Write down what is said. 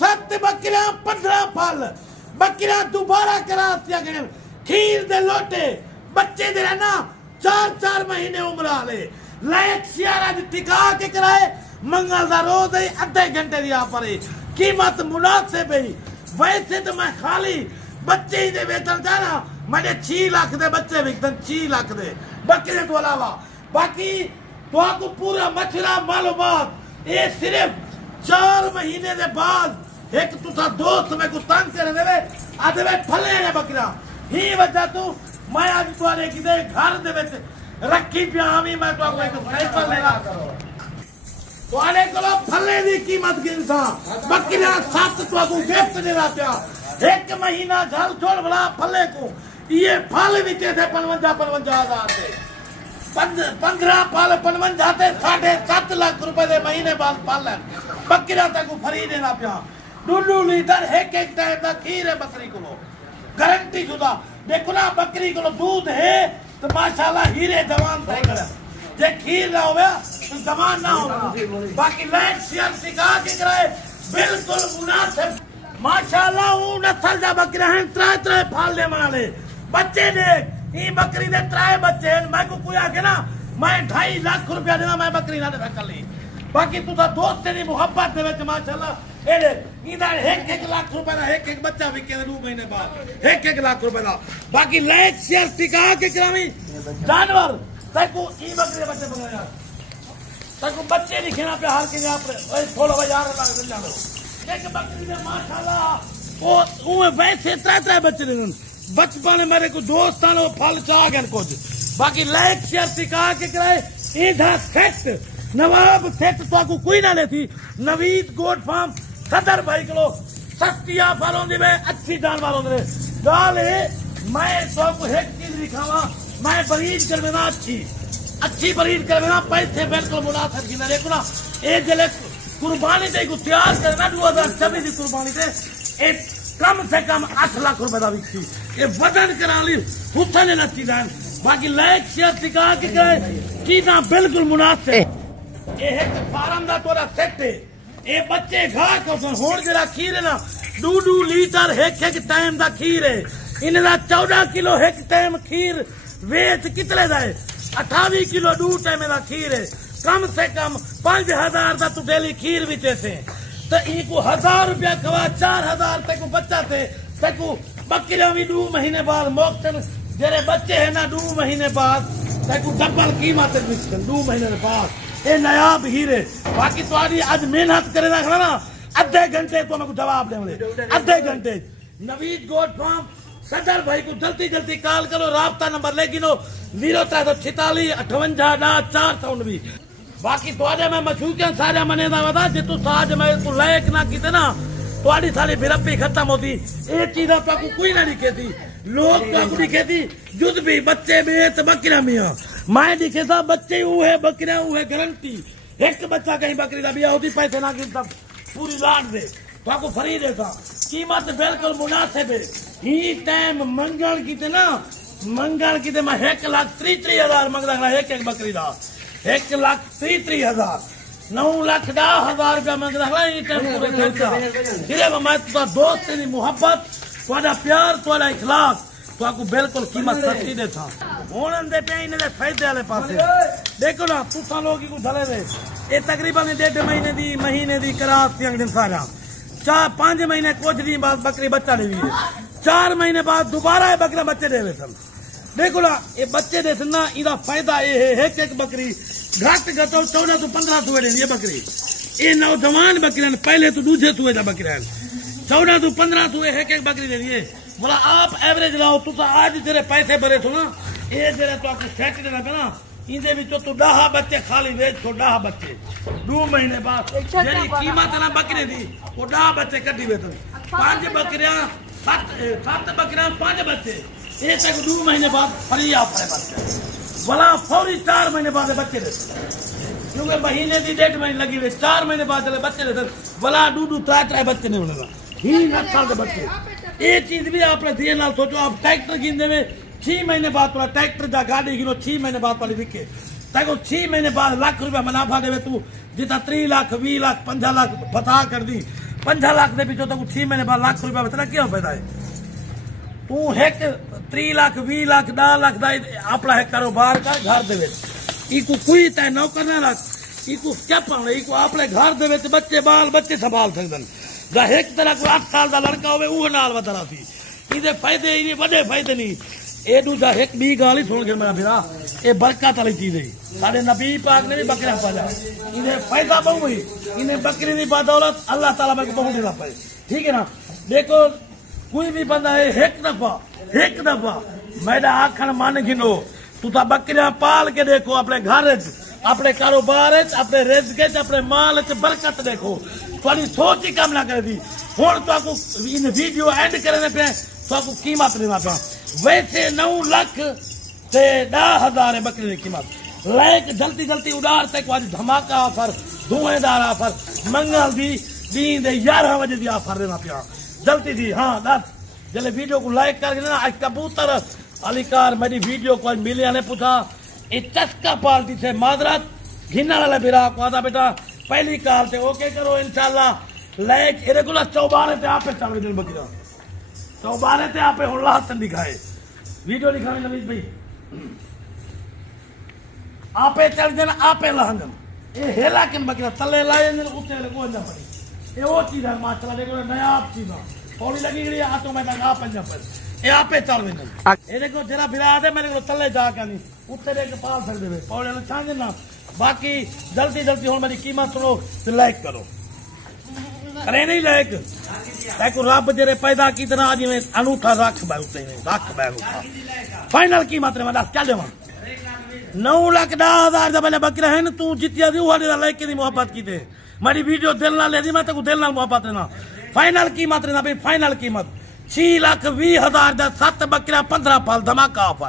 7 बकरियां 15 फल बकरियां दोबारा करा दिया गए खीर दे लोटे बच्चे दे ना 4-4 महीने उम्र वाले लायक सियारा टिका के कराए मंगल दा रोज आधे घंटे दी आप कीमत मुनासिब है। वैसे तो मैं खाली बच्चे ही दे वेतन जाना मैंने 6 लाख दे बच्चे विकतन 6 लाख दे बकरे तो अलावा बाकी तो आपको पूरा मछला मालूमात ये सिर्फ 4 महीने दे बाद एक तुसा दोस्त में को तंग करे देवे आधे वे फले ने बकरा ही वजह तू मैं आज तुम्हारे की दे घर दे विच रखी पियामी मैं तो आपको एक साइकिल लेगा तुम्हारे को फले दी कीमत गिनसा बकरा 7 तो आपको गिफ्ट देना पिया 1 महीना झल छोड़ बड़ा फले को ये फल विचे थे 55,000 से 15 फल 55 थे 7.5 लाख रुपए दे महीने बाद फल बकरा तक फ्री देना पिया 2 लीटर एक टाइम का खीर है बकरी को गारंटी शुदा देखो ना बकरी को दूध है तो माशाल्लाह हीरे जवान तय करे जे खीर ना होवे तो जवान ना होगा बाकी लाइट शेयर सिखा के करे बिल्कुल मुनासिब माशाल्लाह वो नस्ल जा बकरे हैं 3 फाल ले माले बच्चे देख ये बकरी दे 3 बच्चे हैं मैं को कोई आके ना मैं 2.5 लाख रुपया देना मैं बकरी ना दे कर ली बाकी तू तो दोस्त तेरी मोहब्बत दे विच माशाल्लाह ए दे इधर 1 लाख रुपए का एक बच्चा विके 2 महीने बाद 1 लाख रुपए का बाकी लाइट शेयर टिका के करावी जानवर तको ई बकरी बच्चे बनाया तको बच्चे दिखेना पे हाल के यहां पर थोड़ा यार लग जानो एक बकरी में माशाल्लाह वो वैसे 3 बच्चे ने बचपन मेरे को दोस्तान फल चाह गए कुछ बाकी लाइक शेयर सिखा के कराए इधर सेट नवाब सेट तो कोई ना लेती नवीद गोट फार्म सदर भाई को सस्तिया फलों दी में अच्छी जानवरों दे गाल है मैं तो एक चीज दिखावा मैं बरीज कर देना अच्छी बरीज कर देना पैसे बिल्कुल मुनासिब की ना देखो ना एक जले कुर्बानी दे को तैयार करना 2026 की कुर्बानी से एक कम से कम 8 लाख रुपए का विकसी ये वजन करा ली हुसन न चीजान बाकी लाइक शेयर सिखा के करे चीजा बिल्कुल मुनासिब ये है फार्म दा तोरा सेट है ये बच्चे घा को होण जरा खीर है ना 2 लीटर एक टाइम दा खीर है इनदा 14 किलो एक टाइम खीर वेच कितने जाए 28 किलो 2 टाइम दा खीर है कम से कम 5,000 का तू डेली खीर बेचे से तो इनको 1,000 रुपया खवा 4,000 तक बच्चा थे तक बकरियां भी 2 महीने बाद मोक्तन जेरे बच्चे है ना 2 महीने बाद तक डबल कीमत 2 महीने बाद ये नायाब हीरे बाकी तुम्हारी आज मेहनत करे रखना ना आधे घंटे तो मेरे को जवाब दे आधे घंटे नवीद गोट फार्म सदर भाई को जल्दी जल्दी कॉल करो राब्ता नंबर लेकिन 04658 बाकी तो मैं मशहूर सारे मने दा जे तू साज मैं को लायक ना कीते ना तुम्हारी सारी बिरप्पी खत्म होती ये चीजा तो कोई ना दिखे थी लोग तो दिखे थी जुद भी बच्चे बेत बकरियां मियां मैं दिखे था बच्चे हुए बकरियां हुए गारंटी एक बच्चा कहीं बकरी का बिया होती पैसे ना गिनता पूरी लाट दे तो आपको फ्री देता कीमत बिल्कुल मुनासिब है ही टाइम मंगल की थे ना मंगल की थे मैं 1,33,000 मंग रहा एक बकरी का 1,33,000 9,10,000 रुपया मंग रहा मैं दोस्त तेरी मोहब्बत थोड़ा प्यार थोड़ा इखलास तो आपको बिल्कुल कीमत सस्ती देता हूं दे पे इन्हें फायदे वाले पास देखो ना तुसा लोग को धले दे ये तकरीबन 1.5 महीने दी करास दिन सारा 4-5 महीने कुछ दिन बाद बकरी बच्चा दे 4 महीने बाद दोबारा ये बकरा बच्चे दे देखो ना ये बच्चे दे ना इदा फायदा ये है एक बकरी घट 14 तो 15 सुए दे ये बकरी ये नौजवान बकरियां पहले तो दूसरे सुए था बकरियां 14 तो 15 सुए एक बकरी दे दिए बोला आप एवरेज लाओ तू आज तेरे पैसे भरे थो ना ये जेरे तो आपको सेट देना पे ना इनके विचों तू 10 बच्चे खाली वेच को 10 बच्चे 2 महीने बाद जेरी कीमत ना बकरे दी वो 10 बच्चे कटी वेतन 5 बकरियां 7 बकरियां 5 बच्चे ये तक 2 महीने बाद फ्री आप बच्चे बोला फौरी 4 महीने बाद बच्चे देते क्योंकि महीने की 1.5 महीने लगी हुई 4 महीने बाद चले बच्चे देते बोला 2-3 बच्चे नहीं मिलेगा ही नस्ल के बच्चे ये चीज भी आपने ध्यान नाल सोचो आप ट्रैक्टर गिनने में 6 महीने बाद थोड़ा ट्रैक्टर जा गाड़ी गिनो 6 महीने बाद वाली विके ताको 6 महीने बाद लाख रुपया मुनाफा देवे तू जितना 3 लाख 20 लाख 50 लाख फता कर दी 5 लाख के पिछो तक 6 महीने बाद लाख रुपया बचना क्यों फायदा है? तू एक 3 लाख 20 लाख 10 लाख का अपना है कारोबार कर घर दे कोई तय नौकर ना रख इको क्या पाने इको अपने घर दे बच्चे बाल बच्चे संभाल सकते एक तरह को 8 साल का लड़का हो नाल वधरा थी इदे फायदे इने बड़े फायदे नहीं ए दूजा एक बी गाल ही सुन के मेरा फिरा ये बरकत वाली चीज है साडे नबी पाक ने भी बकरा पाला इन्हें फायदा बहु ही इन्हें बकरी की बदौलत अल्लाह ताला में बहुत देना पाए ठीक है ना। देखो कोई भी बंदा है एक दफा मैडा आखन मान गिनो तू तो बकरियां पाल के देखो अपने घर अपने कारोबार अपने रिज़्क़ अपने माल बरकत देखो थोड़ी सोच ही काम ना करे थी हूं तो इन वीडियो एंड करने पे तो कीमत देना पिया वैसे 9 लाख से 10,000 बकरी की कीमत लाइक जल्दी उड़ार तक आज धमाका ऑफर धुएंदार ऑफर मंगल दी दी 11 बजे दी ऑफर देना पिया जल्दी दी। हाँ दस जल्दी वीडियो को लाइक करके ना आज कबूतर अलीकार मेरी वीडियो को आज मिले ने पूछा इस चस्का पार्टी से माजरत घिना वाला बिरा को आता बेटा पहली कार से ओके करो इंशाल्लाह लाइक रेगुलर 14 पे आप चल दिन बकरा 14 पे आप हुल्लाहसन दिखाए वीडियो दिखावे नवीज भाई आपे चल देना आपे लहंगन ए हेला किन बकरा तले लाए ने उते को ना पड़ी ए वो चीज है माशा देखो नया आप चीज थोड़ी लगी गई आटो में लगा पंजा पर ए आपे चल वेन ए देखो जरा बिरा दे मेरे को तले जा के नहीं उते रे के पाल सकदे वे पौड़े न छांगे ना बाकी जल्दी हुन मेरी कीमत सुनो ते लाइक करो करे नहीं लाइक देखो रब जेरे पैदा की तरह आज में अनूठा रख बैठा फाइनल कीमत रे मैं क्या देवा 9,10,000 का पहले बकरा है तू जितिया दी वाले लाइक की मोहब्बत की थे मेरी वीडियो दिल ना ले दी मैं तेको दिल ना मोहब्बत लेना फाइनल कीमत लेना भाई फाइनल कीमत 6,20,000 7 बकरा 15 पाल धमाका ऑफर।